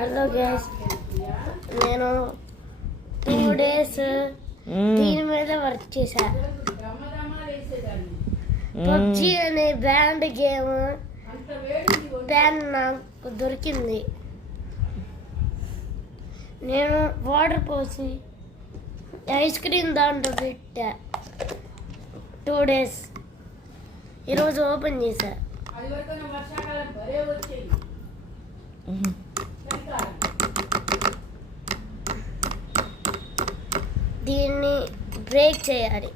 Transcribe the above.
Hello gas, నేను 2 days దీని మీద వర్క్ చేశా. పబ్జి అనే బ్యాండ్ గేమ్ ప్యాన్ నాకు దొరికింది. నేను వాటర్ పోసి ఐస్ క్రీమ్ దాంట్లో పెట్టా. 2 days ఈరోజు ఓపెన్ చేశా. దీన్ని బ్రేక్ చేయాలి.